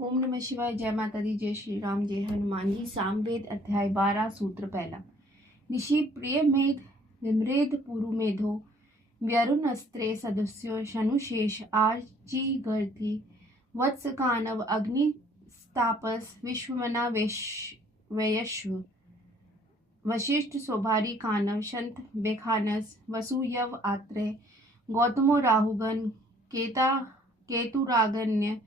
ओम नमः शिवाय। जय माता दी, जय श्री राम, जय हनुमान जी। सामवेद अध्याय 12 सूत्र पहला। ऋषि प्रिय मेध विमृद पुरु मेधो व्यरुण अस्त्रे सदस्यो शनुशेष आर्ची गर्थि वत्स कानव अग्नि तापस विश्वमना वयश्व वशिष्ठ सोभारी कानव शंत बेखानस वसुयव आत्रेय गौतमो राहुगन केतुरागन्य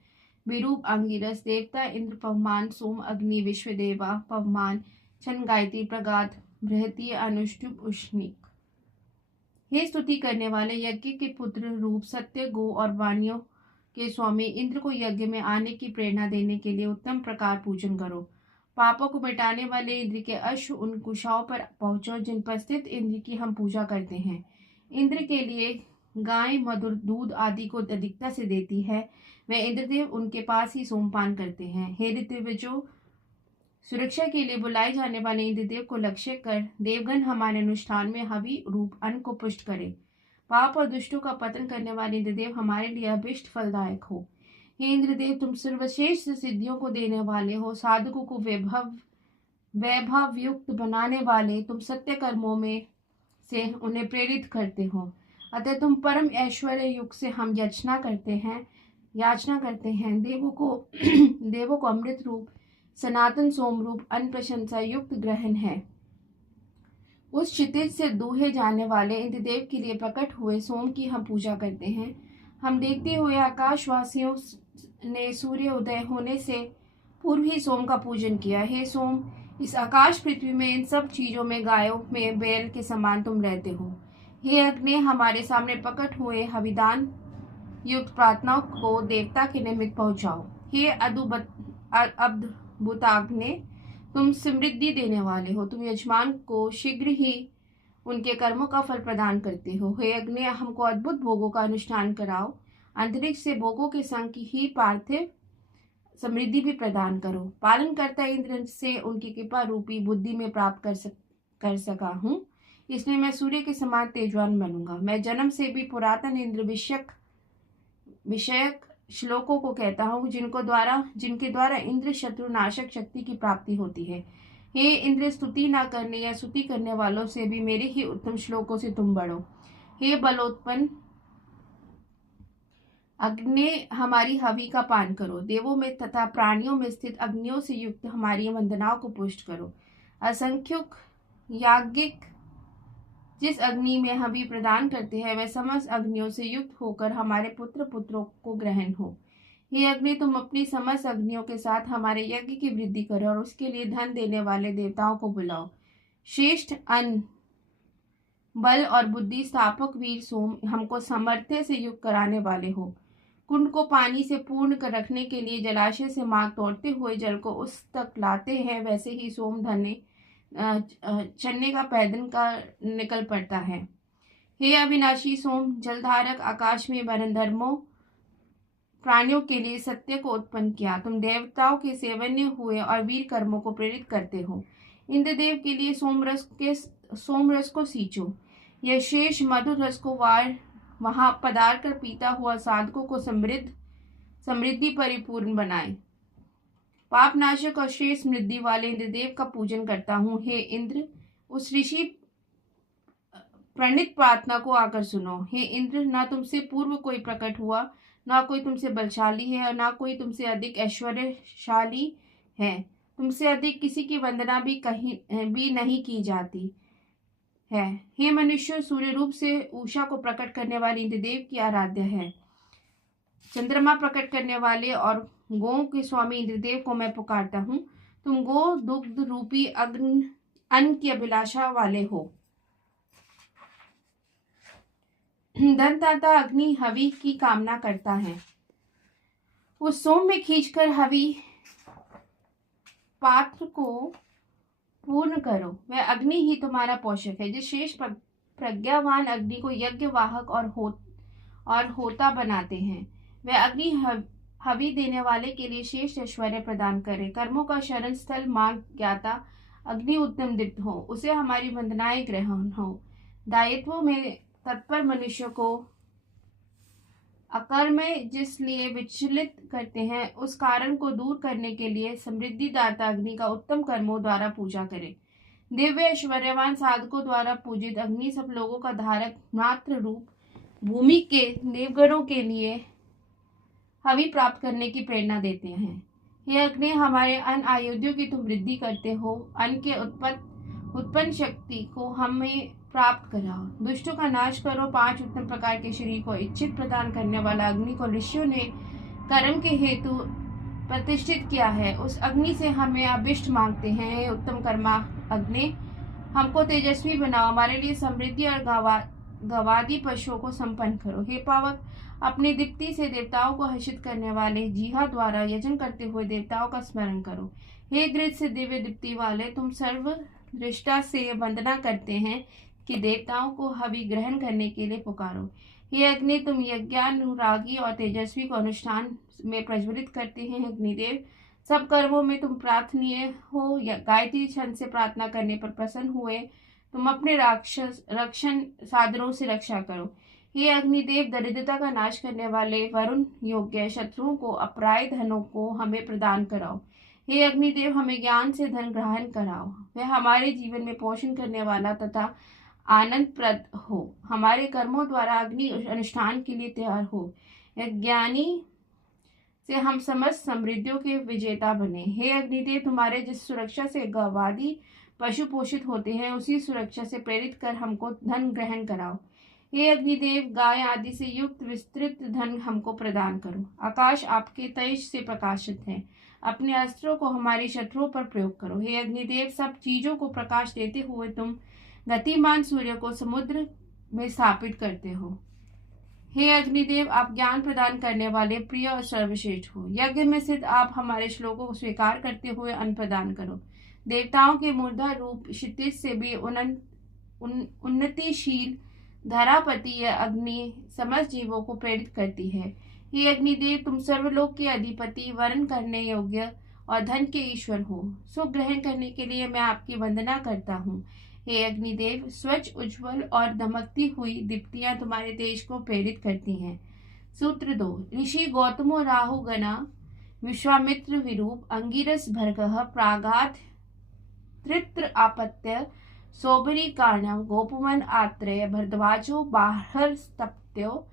विरूप अंगिरस देवता इंद्र पवमान सोम अग्नि विश्वदेवा पवमान शन गायत्री प्रगात बृहति अनुष्टुप उष्णिक। हे स्तुति करने वाले, यज्ञ के पुत्र रूप सत्य गो और वाणियों के स्वामी इंद्र को यज्ञ में आने की प्रेरणा देने के लिए उत्तम प्रकार पूजन करो। पापों को मिटाने वाले इंद्र के अश्व उन कुशाओं पर पहुंचो जिन पर स्थित इंद्र की हम पूजा करते हैं। इंद्र के लिए गाय मधुर दूध आदि को अधिकता से देती है, वे इंद्रदेव उनके पास ही सोमपान करते हैं। हे ऋतविजो, सुरक्षा के लिए बुलाए जाने वाले इंद्रदेव को लक्ष्य कर देवगण हमारे अनुष्ठान में हवि रूप अन्न को पुष्ट करे। पाप और दुष्टों का पतन करने वाले इंद्रदेव हमारे लिए अभिष्ट फलदायक हो। हे इंद्रदेव, तुम सर्वश्रेष्ठ सिद्धियों को देने वाले हो, साधकों को वैभव युक्त बनाने वाले, तुम सत्य कर्मों में से उन्हें प्रेरित करते हो। अतः तुम परम ऐश्वर्य युग से हम याचना करते हैं देवों को अमृत रूप सनातन सोम रूप अन्न प्रशंसा युक्त ग्रहण है। उस क्षितिज से दूहे जाने वाले इंद्रदेव के लिए प्रकट हुए सोम की हम पूजा करते हैं। हम देखते हुए आकाशवासियों ने सूर्य उदय होने से पूर्व ही सोम का पूजन किया। हे सोम, इस आकाश पृथ्वी में इन सब चीजों में गायों में बैल के समान तुम रहते हो। हे अग्नि, हमारे सामने प्रकट हुए हविदान युक्त प्रार्थनाओं को देवता के निमित्त पहुंचाओ। हे अद्भुताग्ने, तुम समृद्धि देने वाले हो, तुम यजमान को शीघ्र ही उनके कर्मों का फल प्रदान करते हो। हे अग्नि, हमको अद्भुत भोगों का अनुष्ठान कराओ, अंतरिक्ष से भोगों के संग ही पार्थिव समृद्धि भी प्रदान करो। पालन करता इंद्र से उनकी कृपा रूपी बुद्धि में प्राप्त कर सका हूँ, इसलिए मैं सूर्य के समान तेजवान बनूंगा। मैं जन्म से भी पुरातन इंद्र विषयक श्लोकों को कहता हूँ जिनके द्वारा इंद्र शत्रु नाशक शक्ति की प्राप्ति होती है। हे इंद्र, स्तुति न करने या स्तुति करने वालों से भी मेरे ही उत्तम श्लोकों से तुम बढ़ो। हे बलोत्पन्न अग्नि, हमारी हवि का पान करो। देवों में तथा प्राणियों में स्थित अग्नियों से युक्त हमारी वंदनाओं को पुष्ट करो। असंख्युक याज्ञिक जिस अग्नि में हवि प्रदान करते हैं, वह समस्त अग्नियों से युक्त होकर हमारे पुत्रों को ग्रहण हो। हे अग्नि, तुम अपनी समस्त अग्नियों के साथ हमारे यज्ञ की वृद्धि करो और उसके लिए धन देने वाले देवताओं को बुलाओ। श्रेष्ठ अन्न बल और बुद्धि स्थापक वीर सोम, हमको सामर्थ्य से युक्त कराने वाले हो। कुंड को पानी से पूर्ण कर रखने के लिए जलाशय से मार्ग तोड़ते हुए जल को उस तक लाते हैं, वैसे ही सोम धन्य चन्ने का पैदन का निकल पड़ता है। हे अविनाशी सोम, जलधारक, आकाश में वनधर्मों प्राणियों के लिए सत्य को उत्पन्न किया। तुम देवताओं के सेवन्य हुए और वीर कर्मों को प्रेरित करते हो। इंद्रदेव के लिए सोम रस को सींचो। यह शेष मधुर रस को वहां पधार कर पीता हुआ साधकों को समृद्धि परिपूर्ण बनाए। पाप नाशक और श्रेष्ठ समृद्धि वाले इंद्रदेव का पूजन करता हूँ। हे इंद्र, उस ऋषि प्रणीत प्रार्थना को आकर सुनो। हे इंद्र, न तुमसे पूर्व कोई प्रकट हुआ, न कोई तुमसे बलशाली है और न कोई तुमसे अधिक ऐश्वर्यशाली है। तुमसे अधिक किसी की वंदना भी कहीं भी नहीं की जाती है। हे मनुष्य, सूर्य रूप से उषा को प्रकट करने वाले इंद्रदेव की आराध्य है। चंद्रमा प्रकट करने वाले और गौ के स्वामी इंद्रदेव को मैं पुकारता हूँ। तुम गो दुग्ध रूपी अन्न की अभिलाषा वाले हो। धनदाता अग्नि हवि की कामना करता है। उस सोम में खींचकर हवि पात्र को पूर्ण करो। वह अग्नि ही तुम्हारा पोषक है। जिस शेष प्रज्ञावान अग्नि को यज्ञ वाहक और होता बनाते हैं, वह अग्नि हवि देने वाले के लिए श्रेष्ठ ऐश्वर्य प्रदान करे। कर्मों का शरण स्थल मार्ग ज्ञाता अग्नि उत्तम दीप्त हो, उसे हमारी वंदनाएं ग्रहण हो। दायित्वों में तत्पर मनुष्य को अकर्म जिसलिए विचलित करते हैं उस कारण को दूर करने के लिए समृद्धिदाता अग्नि का उत्तम कर्मों द्वारा पूजा करें। दिव्य ऐश्वर्यवान साधकों द्वारा पूजित अग्नि सब लोगों का धारक मात्र रूप भूमि के देवगणों के लिए हवि प्राप्त करने की प्रेरणा देते हैं। हे अग्नि, हमारे अन्न आयुधियों की तुम वृद्धि करते हो, अन्न के उत्पन्न शक्ति को हमें प्राप्त कराओ। दुष्टों का नाश करो। 5 उत्तम प्रकार के शरीर को इच्छित प्रदान करने वाला अग्नि को ऋषियों ने कर्म के हेतु प्रतिष्ठित किया है। उस अग्नि से हमें अभिष्ट मांगते हैं। हे उत्तम कर्मा अग्नि, हमको तेजस्वी बनाओ, हमारे लिए समृद्धि और गवादी पशुओं को संपन्न करो। हे पावक, अपनी दीप्ति से देवताओं को हर्षित करने वाले जीहा द्वारा यजन करते हुए देवताओं का स्मरण करो। हे गृह से दिव्य दीप्ति वाले, तुम सर्व दृष्टा से वंदना करते हैं कि देवताओं को हवि ग्रहण करने के लिए पुकारो। हे अग्नि, तुम यज्ञानुरागी और तेजस्वी को अनुष्ठान में प्रज्वलित करते हैं। अग्निदेव, सब कर्मों में तुम प्रार्थनीय हो। या गायत्री छंद से प्रार्थना करने पर प्रसन्न हुए तुम अपने रक्षण साधनों से रक्षा करो। हे अग्निदेव, दरिद्रता का नाश करने वाले वरुण योग्य शत्रुओं को अपराय धनों को हमें प्रदान कराओ। हे अग्निदेव, हमें ज्ञान से धन ग्रहण कराओ, वह हमारे जीवन में पोषण करने वाला तथा आनंदप्रद हो। हमारे कर्मों द्वारा अग्नि अनुष्ठान के लिए तैयार हो। ज्ञानी से हम समस्त समृद्धियों के विजेता बने। हे अग्निदेव, तुम्हारे जिस सुरक्षा से गवादी पशु पोषित होते हैं उसी सुरक्षा से प्रेरित कर हमको धन ग्रहण कराओ। हे अग्निदेव, गाय आदि से युक्त विस्तृत धन हमको प्रदान करो। आकाश आपके तेज से प्रकाशित है, अपने अस्त्रों को हमारी शत्रुओं पर प्रयोग करो। हे अग्निदेव, सब चीजों को प्रकाश देते हुए तुम गतिमान सूर्य को समुद्र में स्थापित करते हो। हे अग्निदेव, आप ज्ञान प्रदान करने वाले प्रिय और सर्वश्रेष्ठ हो। यज्ञ में स्थित आप हमारे श्लोकों को स्वीकार करते हुए अन्न प्रदान करो। देवताओं के मूर्धा रूप क्षितिज से भी उन्नतिशील धरापति यह अग्नि समस्त जीवों को प्रेरित करती है। हे अग्निदेव, तुम सर्वलोक के अधिपति, वर्ण करने योग्य और धन के ईश्वर हो। सुख ग्रहण करने के लिए मैं आपकी वंदना करता हूँ। हे अग्निदेव, स्वच्छ उज्ज्वल और दमकती हुई दीप्तियां तुम्हारे तेज को प्रेरित करती हैं। सूत्र 2। ऋषि गौतमो राहु गणा विश्वामित्र विरूप अंगिरस भर्गः प्रागाध तृत्र आपत्य सोबरी कार्णव गोपमन आत्रेय भरद्वाजो बाहर स्तप्त्यो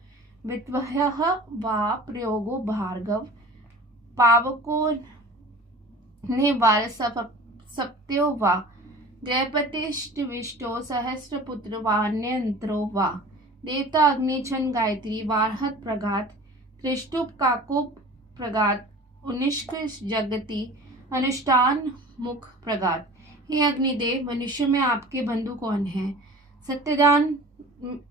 विद्वह्यः वा प्रयोगो भार्गव पावको ने वार सप्त्यो वा गृहपतिष्टविष्टो सहस्रपुत्र वान्यंत्रो वा देवता अग्निछन गायत्री वारहत प्रगात त्रिष्टुप काकुप प्रगात उनिष्क जगति अनुष्ठान मुख प्रगात। हे अग्निदेव, मनुष्य में आपके बंधु कौन हैं? सत्यदान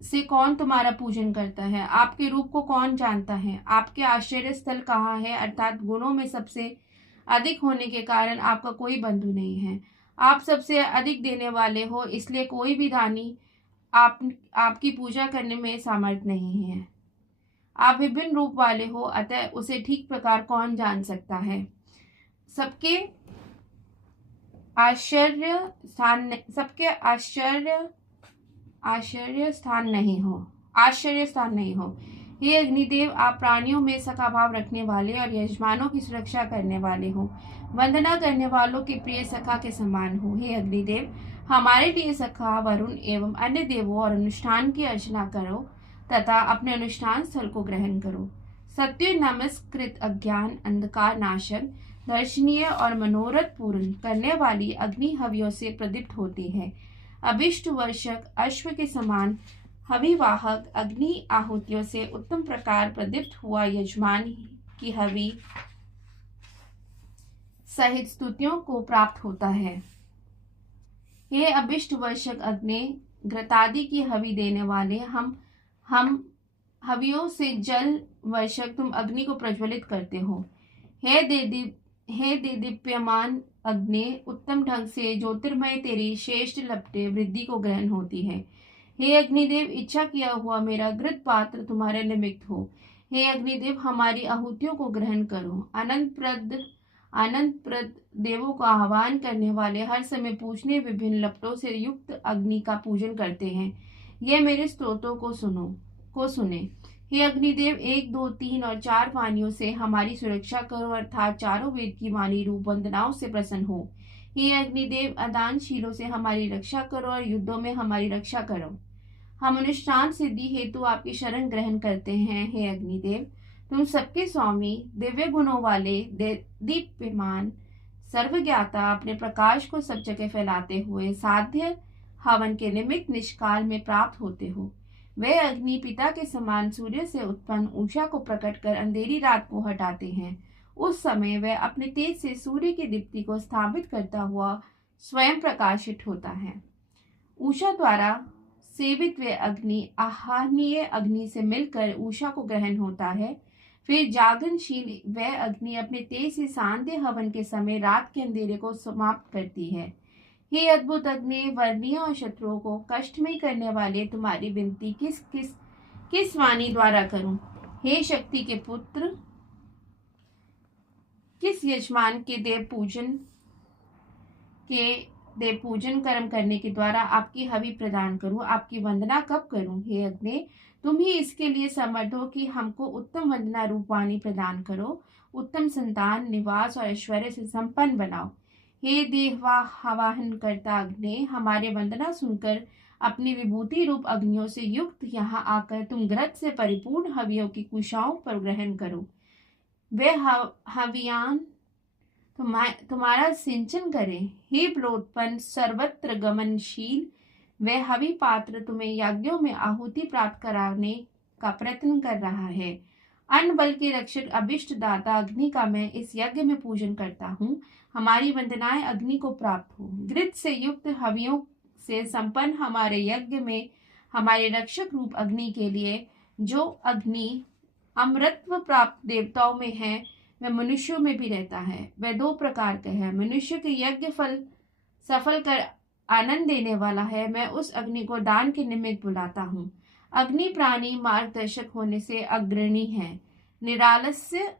से कौन तुम्हारा पूजन करता है? आपके रूप को कौन जानता है? आपके आश्चर्य स्थल कहाँ है? अर्थात गुणों में सबसे अधिक होने के कारण आपका कोई बंधु नहीं है। आप सबसे अधिक देने वाले हो, इसलिए कोई भी दानी आपकी पूजा करने में समर्थ नहीं है। आप विभिन्न रूप वाले हो, अतः उसे ठीक प्रकार कौन जान सकता है? सबके आश्चर्य स्थान नहीं हो। हे अग्निदेव, आप प्राणियों में सखा भाव रखने वाले और यजमानों की सुरक्षा करने वाले हो, वंदना करने वालों के प्रिय सखा के समान हो। हे अग्निदेव, हमारे लिए सखा वरुण एवं अन्य देवों और अनुष्ठान की अर्चना करो तथा अपने अनुष्ठान स्थल को ग्रहण करो। सत्य नमस्कृत अज्ञान अंधकार नाशक दर्शनीय और मनोरथ पूर्ण करने वाली अग्नि हवियों से प्रदीप्त होती है। अभिष्ट वर्षक अश्व के समान हविवाहक अग्नि आहुतियों से उत्तम प्रकार प्रदीप्त हुआ यजमान की हवि सहित स्तुतियों को प्राप्त होता है। हे अभिष्ट वर्षक अग्नि घृतादि की हवि देने वाले हम हवियों से जल वर्षक तुम अग्नि को प्रज्वलित करते हो। हे दीप्यमान अग्नि, उत्तम ढंग से ज्योतिर्मय तेरी श्रेष्ठ लपटे वृद्धि को ग्रहण होती है। हे अग्निदेव, इच्छा किया हुआ मेरा घृत पात्र तुम्हारे निमित्त हो। हे अग्निदेव, हमारी आहुतियों को ग्रहण करो। आनंदप्रद देवों का आह्वान करने वाले हर समय पूछने विभिन्न लपटों से युक्त अग्नि का पूजन करते हैं। ये मेरे स्तोत्रों को सुने। हे अग्निदेव, 1, 2, 3 और 4 वाणियों से हमारी सुरक्षा करो, अर्थात चारों वेद की वाणी रूप वंदनाओं से प्रसन्न हो। हे अग्निदेव, अदानशीलों से हमारी रक्षा करो और युद्धों में हमारी रक्षा करो। हम अनुष्ठान सिद्धि हेतु आपकी शरण ग्रहण करते हैं। हे अग्निदेव, तुम सबके स्वामी, दिव्य गुणों वाले, दीप्यमान, सर्वज्ञाता, अपने प्रकाश को सब जगह फैलाते हुए साध्य हवन के निमित्त निष्काल में प्राप्त होते हो। वे अग्नि पिता के समान सूर्य से उत्पन्न ऊषा को प्रकट कर अंधेरी रात को हटाते हैं। उस समय वह अपने तेज से सूर्य की दीप्ति को स्थापित करता हुआ स्वयं प्रकाशित होता है। ऊषा द्वारा सेवित वे अग्नि आहरणीय अग्नि से मिलकर ऊषा को ग्रहण होता है। फिर जागरणशील वह अग्नि अपने तेज से सांध्य हवन के समय रात के अंधेरे को समाप्त करती है। हे अद्भुत अग्नि, वर्णीय और शत्रुओं को कष्टमय करने वाले, तुम्हारी विनती किस वाणी द्वारा करूं? हे शक्ति के पुत्र, किस यजमान के देव पूजन कर्म करने के द्वारा आपकी हवि प्रदान करूं? आपकी वंदना कब करूं? हे अग्नि, तुम ही इसके लिए समर्थ हो कि हमको उत्तम वंदना रूप वाणी प्रदान करो, उत्तम संतान, निवास और ऐश्वर्य से संपन्न बनाओ। हे देवाहवाहन करता अग्नि, हमारे वंदना सुनकर अपनी विभूति रूप अग्नियों से युक्त यहाँ आकर तुम घृत से परिपूर्ण हवियों की कुशाओं पर ग्रहण करो। वे हवियान तुम्हारा सिंचन करें। हे प्लोत्पन्न, सर्वत्र गमनशील, वे हवि पात्र तुम्हें यज्ञों में आहुति प्राप्त कराने का प्रयत्न कर रहा है। अन्न बल के रक्षक अभिष्ट दाता अग्नि का मैं इस यज्ञ में पूजन करता हूँ। हमारी वंदनाएं अग्नि को प्राप्त हो। घृत से युक्त हवियों से संपन्न हमारे यज्ञ में हमारे रक्षक रूप अग्नि के लिए, जो अग्नि अमृतत्व प्राप्त देवताओं में है, वह मनुष्यों में भी रहता है। वह 2 प्रकार का है। मनुष्य के यज्ञ फल सफल कर आनंद देने वाला है। मैं उस अग्नि को दान के निमित्त बुलाता हूँ। अग्नि प्राणी मार्गदर्शक होने से अग्रणी है। निरालस्य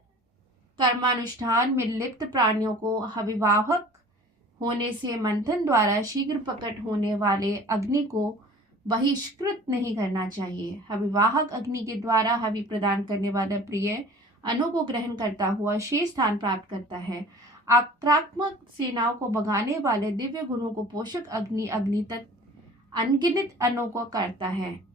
कर्मानुष्ठान में लिप्त प्राणियों को हविवाहक होने से मंथन द्वारा शीघ्र प्रकट होने वाले अग्नि को बहिष्कृत नहीं करना चाहिए। हविवाहक अग्नि के द्वारा हवि प्रदान करने वाला प्रिय अनु को ग्रहण करता हुआ शेष स्थान प्राप्त करता है। आक्रामक सेनाओं को भगाने वाले दिव्य गुणों को पोषक अग्नि तक अनगिनत अन्नों को करता है।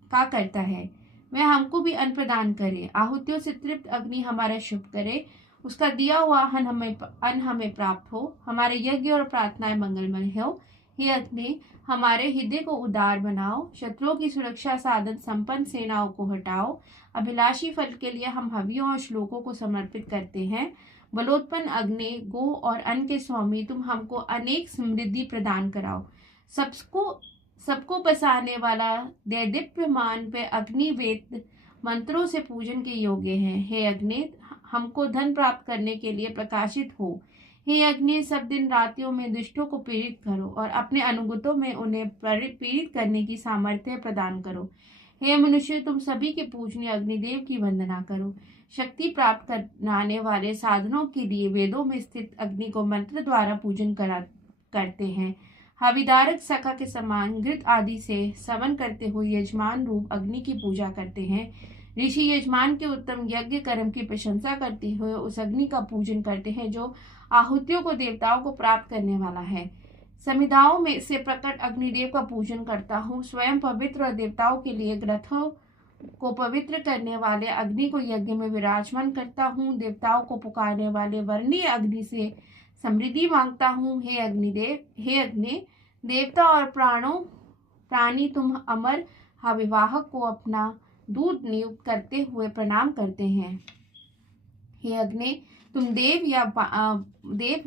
वह हमको भी अन्न प्रदान करे। आहुतियों से तृप्त अग्नि हमारा शुभ करे। उसका दिया हुआ अन्न हमें प्राप्त हो। हमारे यज्ञ और प्रार्थनाएं मंगलमय हो। हे अग्नि, हमारे हृदय को उदार बनाओ। शत्रुओं की सुरक्षा साधन संपन्न सेनाओं को हटाओ। अभिलाषी फल के लिए हम हवियों और श्लोकों को समर्पित करते हैं। बलोत्पन्न अग्नि, गो और अन्न के स्वामी, तुम हमको अनेक समृद्धि प्रदान कराओ। सबको बसाने वाला दैदीप्यमान पे अग्नि वेद मंत्रों से पूजन के योग्य है। हे अग्नि, हमको धन प्राप्त करने के लिए प्रकाशित हो। हे अग्नि, सब दिन रातियों में दुष्टों को पीड़ित करो और अपने अनुगतों में उन्हें पीड़ित करने की सामर्थ्य प्रदान करो। हे मनुष्य, तुम सभी के पूजनीय अग्निदेव की वंदना करो। शक्ति प्राप्त कराने वाले साधनों के लिए वेदों में स्थित अग्नि को मंत्र द्वारा पूजन करते हैं। हविदारक सखा के समान घृत आदि से सवन करते हुए यजमान रूप अग्नि की पूजा करते हैं। ऋषि यजमान के उत्तम यज्ञ कर्म की प्रशंसा करते हुए उस अग्नि का पूजन करते हैं जो आहुतियों को देवताओं को प्राप्त करने वाला है। समिधाओं में से प्रकट अग्निदेव का पूजन करता हूँ। स्वयं पवित्र और देवताओं के लिए ग्रथों को पवित्र करने वाले अग्नि को यज्ञ में विराजमान करता हूँ। देवताओं को पुकारने वाले वर्णीय अग्नि से समृद्धि मांगता हूँ। हे अग्नि, देवता और प्राणी तुम अमर हविवाहक को अपना दूत नियुक्त करते हुए प्रणाम करते हैं। हे अग्नि, तुम देव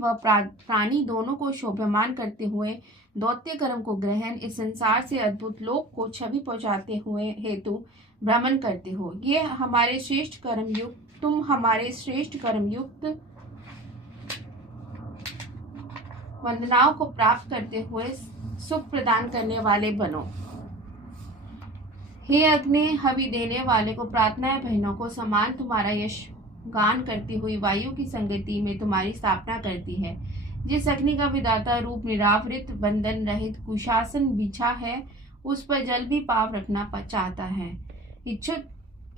व प्राणी दोनों को शोभमान करते हुए दौत्य कर्म को ग्रहण, इस संसार से अद्भुत लोक को छवि पहुंचाते हुए हेतु भ्रमण करते हो। ये हमारे श्रेष्ठ कर्म युक्त वंदनाओं को प्राप्त करते हुए सुख प्रदान करने वाले बनो। हे अग्नि, हवि देने वाले को प्रार्थनाएं बहनों को समान तुम्हारा यश गान करती हुई वायु की संगति में तुम्हारी स्थापना करती है। जिस अग्नि का विधाता रूप निरावृत बंधन रहित कुशासन बिछा है, उस पर जल भी पाव रखना चाहता है।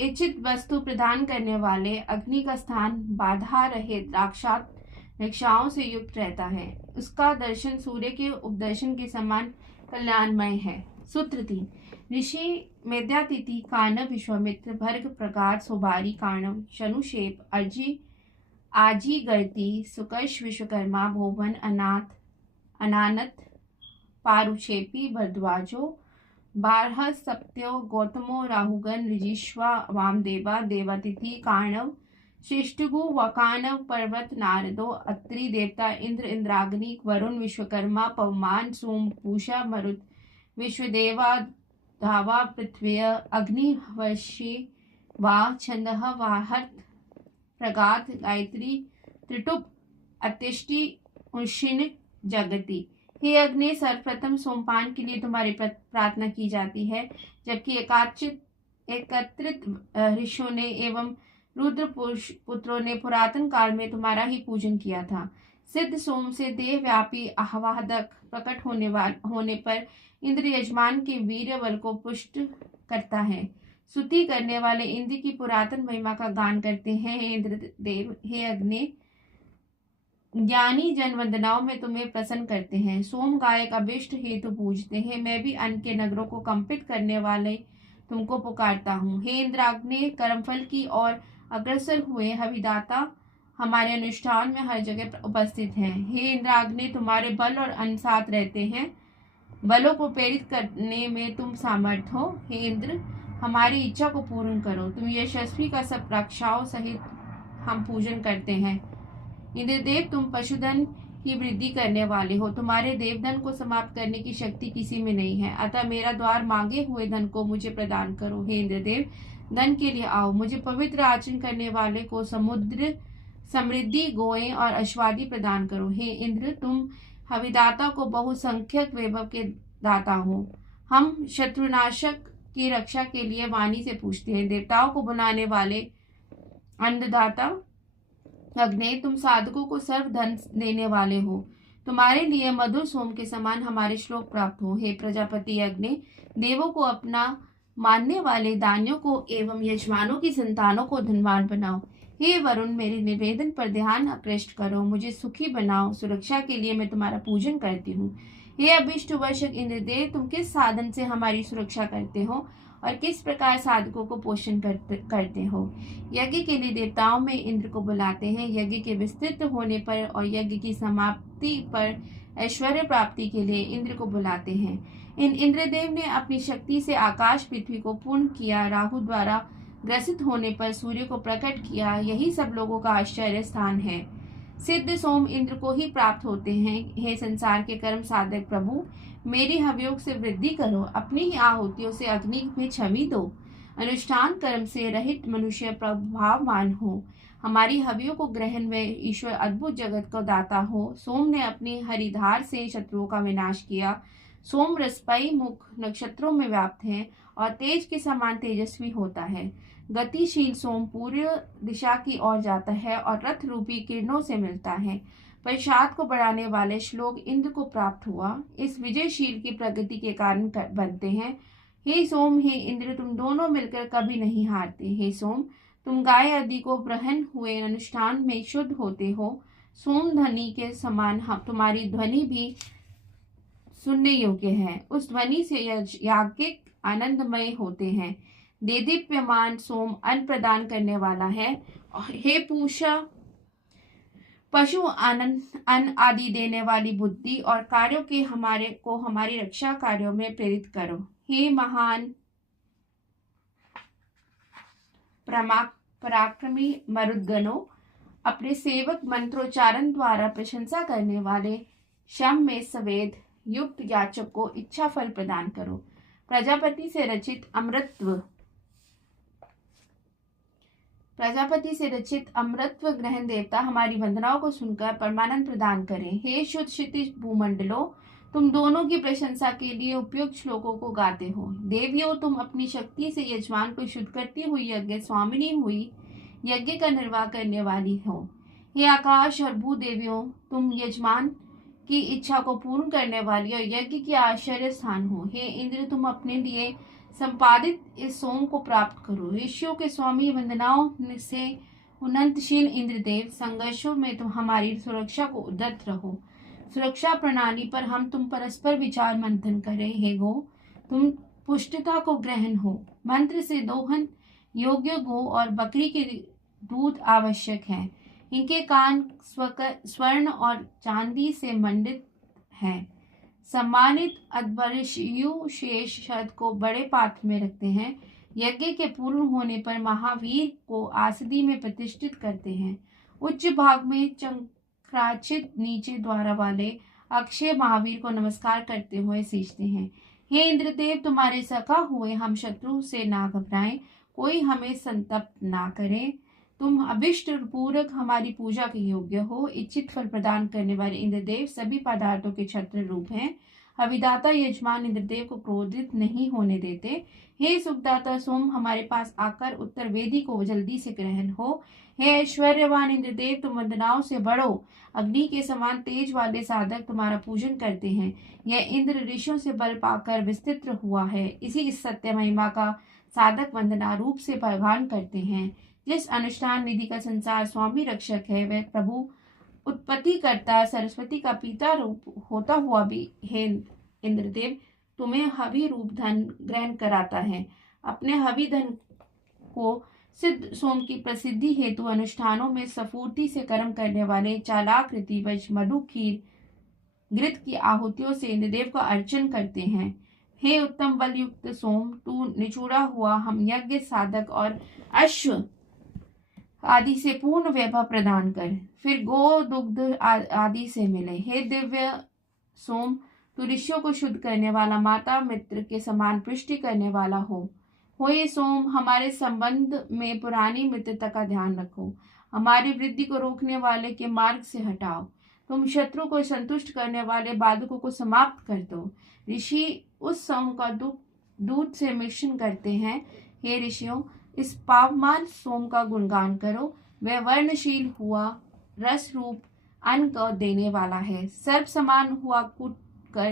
इच्छित वस्तु प्रदान करने वाले अग्नि का स्थान बाधा रहित रक्षाओं से युक्त रहता है। उसका दर्शन सूर्य के उपदर्शन के समान कल्याणमय है। सूत्र 3। ऋषि मेधातिथि कानव विश्वामित्र भर्ग प्रगाद सुबारी काणव शनुशेप आजी गर्ती सुकर्ष विश्वकर्मा भोवन अनानत पारुक्षेपी भरद्वाजो बारह सप्त्यो गौतमो राहुगन ऋजिश्वा वामदेवा देवातिथि काणव श्रेष्ठगु वकानव पर्वत नारदो अत्रि देवता इंद्र इंद्राग्नि वरुण विश्वकर्मा पवमान सोम पूषा मरुत विश्वदेवा धावा पृथ्वी अग्निवर्षि वा छंदः वाहर्त प्रगात गायत्री त्रिटुप अतिष्टि उष्ण जगति। हे अग्नि, सर्वप्रथम सोमपान के लिए तुम्हारी प्रार्थना की जाती है, जबकि एकत्रित ऋषियों ने एवं रुद्र पुत्रों ने पुरातन काल में तुम्हारा ही पूजन किया था। सिद्ध सोम से देवव्यापी आह्लादक प्रकट होने पर इंद्र यजमान के वीर्य बल को पुष्ट करता है। स्तुति करने वाले इंद्र की पुरातन महिमा का गान करते हैं। हे इंद्र देव, हे अग्नि, ज्ञानी जन वंदनाओं में तुम्हें प्रसन्न करते हैं। सोम गायक अभिष्ट हेतु पूजते हैं। मैं भी अन्न के नगरों को कंपित करने वाले तुमको पुकारता हूँ। हे इंद्राग्नि, कर्मफल की ओर अग्रसर हुए हविदाता हमारे अनुष्ठान में हर जगह उपस्थित हैं। हे इंद्राग्नि, तुम्हारे बल और अन्न साथ रहते हैं। बलों को प्रेरित करने में तुम सामर्थ हो। हे इंद्र, हमारी इच्छा को पूर्ण करो। तुम यशस्वी का सब रक्षाओं सहित हम पूजन करते हैं। इंद्रदेव, तुम पशुधन की वृद्धि करने वाले हो। तुम्हारे देवधन को समाप्त करने की शक्ति किसी में नहीं है, अतः मेरा द्वार मांगे हुए धन को मुझे प्रदान करो। हे इंद्रदेव, धन के लिए आओ। मुझे पवित्र आचरण करने वाले को समुद्र समृद्धि गोएं और अश्वादि प्रदान करो। हे इंद्र, तुम हविदाता को बहुसंख्यक वैभव के दाता हो। हम शत्रुनाशक की रक्षा के लिए वाणी से पूछते हैं। देवताओं को बुलाने वाले अन्नदाता अग्नि, तुम साधकों को सर्व धन देने वाले हो। तुम्हारे लिए मधुर सोम के समान हमारे श्लोक प्राप्त हो। हे प्रजापति अग्नि, देवों को अपना मानने वाले दानियों को एवं यजमानों की संतानों को धनवान बनाओ। हे वरुण, मेरे निवेदन पर ध्यान आकृष्ट करो, मुझे सुखी बनाओ। सुरक्षा के लिए मैं तुम्हारा पूजन करती हूँ। हे अभिष्ट वर्षक इंद्रदेव, तुम किस साधन से हमारी सुरक्षा करते हो और किस प्रकार साधकों को पोषण करते हो। यज्ञ के लिए देवताओं में इंद्र को बुलाते हैं। यज्ञ के विस्तृत होने पर और यज्ञ की समाप्ति पर ऐश्वर्य प्राप्ति के लिए इंद्र को बुलाते हैं। इन इंद्रदेव ने अपनी शक्ति से आकाश पृथ्वी को पूर्ण किया। राहु द्वारा ग्रसित होने पर सूर्य को प्रकट किया। यही सब लोगों का आश्चर्य स्थान है। सिद्ध सोम इंद्र को ही प्राप्त होते हैं। हे संसार के कर्म साधक प्रभु, मेरी हवियोग से वृद्धि करो। अपनी ही आहुतियों से अग्नि में छवि दो। अनुष्ठान कर्म से रहित मनुष्य प्रभाववान हो। हमारी हवियों को ग्रहण में ईश्वर अद्भुत जगत को दाता हो। सोम ने अपनी हरिधार से शत्रुओं का विनाश किया। सोम रसपई मुख नक्षत्रों में व्याप्त है और तेज के समान तेजस्वी होता है। गतिशील सोम पूर्व दिशा की ओर जाता है और रथ रूपी किरणों से मिलता है। प्रसाद को बढ़ाने वाले श्लोक इंद्र को प्राप्त हुआ। इस विजयशील की प्रगति के कारण बनते हैं। हे सोम, हे इंद्र, तुम दोनों मिलकर कभी नहीं हारते। हे सोम, तुम गाय आदि को ब्रहण हुए अनुष्ठान में शुद्ध होते हो। सोम ध्वनि के समान तुम्हारी ध्वनि भी सुनने योग्य है। उस ध्वनि से याज्ञिक आनंदमय होते हैं। देदीप्यमान सोम अन्न प्रदान करने वाला है। हे पूषा, पशु अन्न आदि देने वाली बुद्धि और कार्यों के हमारी रक्षा कार्यों में प्रेरित करो। हे महान पराक्रमी मरुद्गणों, अपने सेवक मंत्रोच्चारण द्वारा प्रशंसा करने वाले शम में सवेद युक्त याचक को इच्छा फल प्रदान करो। प्रजापति से रचित अमृतत्व ग्रहण देवता हमारी वंदनाओं को सुनकर परमानंद प्रदान करें। हे शुद्ध क्षितिज भूमंडलों, तुम दोनों की प्रशंसा के लिए उपयुक्त श्लोकों को गाते हो। देवियों, तुम अपनी शक्ति से यजमान को शुद्ध करती हुई यज्ञ स्वामिनी हुई यज्ञ का निर्वाह करने वाली हो। हे आकाश और भूदेवियों, तुम यजमान की इच्छा को पूर्ण करने वाली और यज्ञ की आश्चर्य स्थान हो। हे इंद्र, तुम अपने लिए संपादित इस सोम को प्राप्त करो। ऋषियों के स्वामी वंदनाओं से उन्नतशील इंद्रदेव, संघर्षों में तुम हमारी सुरक्षा को उद्यत रहो। सुरक्षा प्रणाली पर हम तुम परस्पर विचार मंथन करें। हे गो, तुम पुष्टता को ग्रहण हो। मंत्र से दोहन योग्य गो और बकरी के दूध आवश्यक है। इनके कान स्वर्ण और चांदी से मंडित हैं। सम्मानित अध्वर्यु शेष शब्द को बड़े पात्र में रखते हैं। यज्ञ के पूर्ण होने पर महावीर को आसदी में प्रतिष्ठित करते हैं। उच्च भाग में चक्राचित नीचे द्वारा वाले अक्षय महावीर को नमस्कार करते हुए सींचते हैं। हे इंद्रदेव, तुम्हारे सखा हुए हम शत्रु से ना घबराएं, कोई हमें संतप्त ना करे। तुम अभिष्ट पूर्वक हमारी पूजा के योग्य हो। इच्छित फल प्रदान करने वाले इंद्रदेव सभी पदार्थों के छत्र रूप हैं। अविदाता यजमान इंद्रदेव को क्रोधित नहीं होने देते। हे सुखदाता सोम, हमारे पास आकर उत्तर वेदी को जल्दी से ग्रहण हो। हे ऐश्वर्यवान इंद्रदेव, तुम वंदनाओं से बढ़ो। अग्नि के समान तेज वाले साधक तुम्हारा पूजन करते हैं। यह इंद्र ऋषियों से बल पाकर विस्तृत हुआ है। इसी सत्य महिमा का साधक वंदना रूप से प्रगान करते हैं। जिस अनुष्ठान निधि का संसार स्वामी रक्षक है, वह प्रभु उत्पत्ति करता सरस्वती का पिता रूप होता हुआ भी हे इंद्रदेव तुम्हें हवि रूप धन ग्रहण कराता है। अपने हवि धन को सिद्ध सोम की प्रसिद्धि हेतु अनुष्ठानों में सफूर्ति से कर्म करने वाले चालाक ऋतिवज मधु खीर घृत की आहुतियों से इंद्रदेव का अर्चन करते हैं। हे उत्तम बल युक्त सोम, तू निचुड़ा हुआ हम यज्ञ साधक और अश्व आदि से पूर्ण वैभव प्रदान कर, फिर गो दुग्ध आदि से मिले। हे दिव्य सोम, तू ऋषियों को शुद्ध करने वाला, माता मित्र के समान पुष्टि करने वाला हो। ये सोम, हमारे संबंध में पुरानी मित्रता का ध्यान रखो। हमारी वृद्धि को रोकने वाले के मार्ग से हटाओ। तुम शत्रु को संतुष्ट करने वाले बाधकों को समाप्त कर दो। ऋषि उस सोम का दूध से मिश्रण करते हैं। हे ऋषियों, इस पावमान सोम का गुणगान करो। वह वर्णशील हुआ रस रूप अन्न को देने वाला है। सर्प समान हुआ कूट कर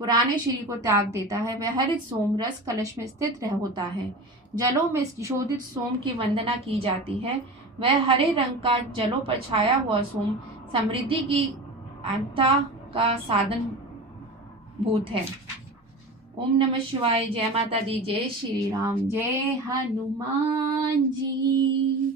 पुराने शरीर को त्याग देता है। वह हरित सोम रस कलश में स्थित होता है। जलों में शोधित सोम की वंदना की जाती है। वह हरे रंग का जलों पर छाया हुआ सोम समृद्धि की अंता का साधन भूत है। ओम नमः शिवाय। जय माता दी। जय श्री राम। जय हनुमान जी।